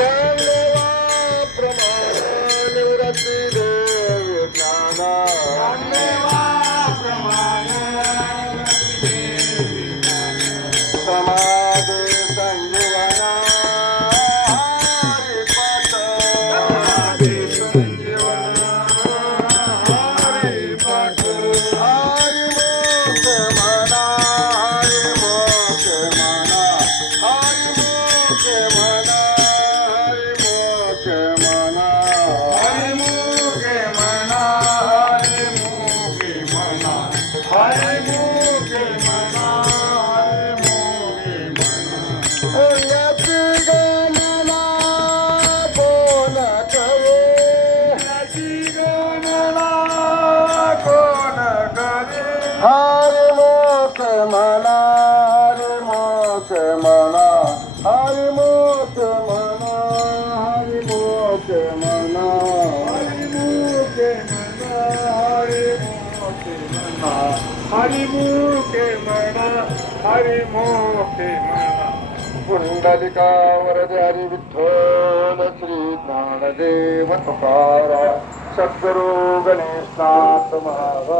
Go! मना हरि मोख मना हरि मोख मना। हरि मोख मना हरि मोख मना। हरि मोख मना हरि मोख मना। पुंडलिका वरद हरी विठ्ठल श्री ज्ञानदेव तुकारा सद्गुरु गणेशनाथ महाराज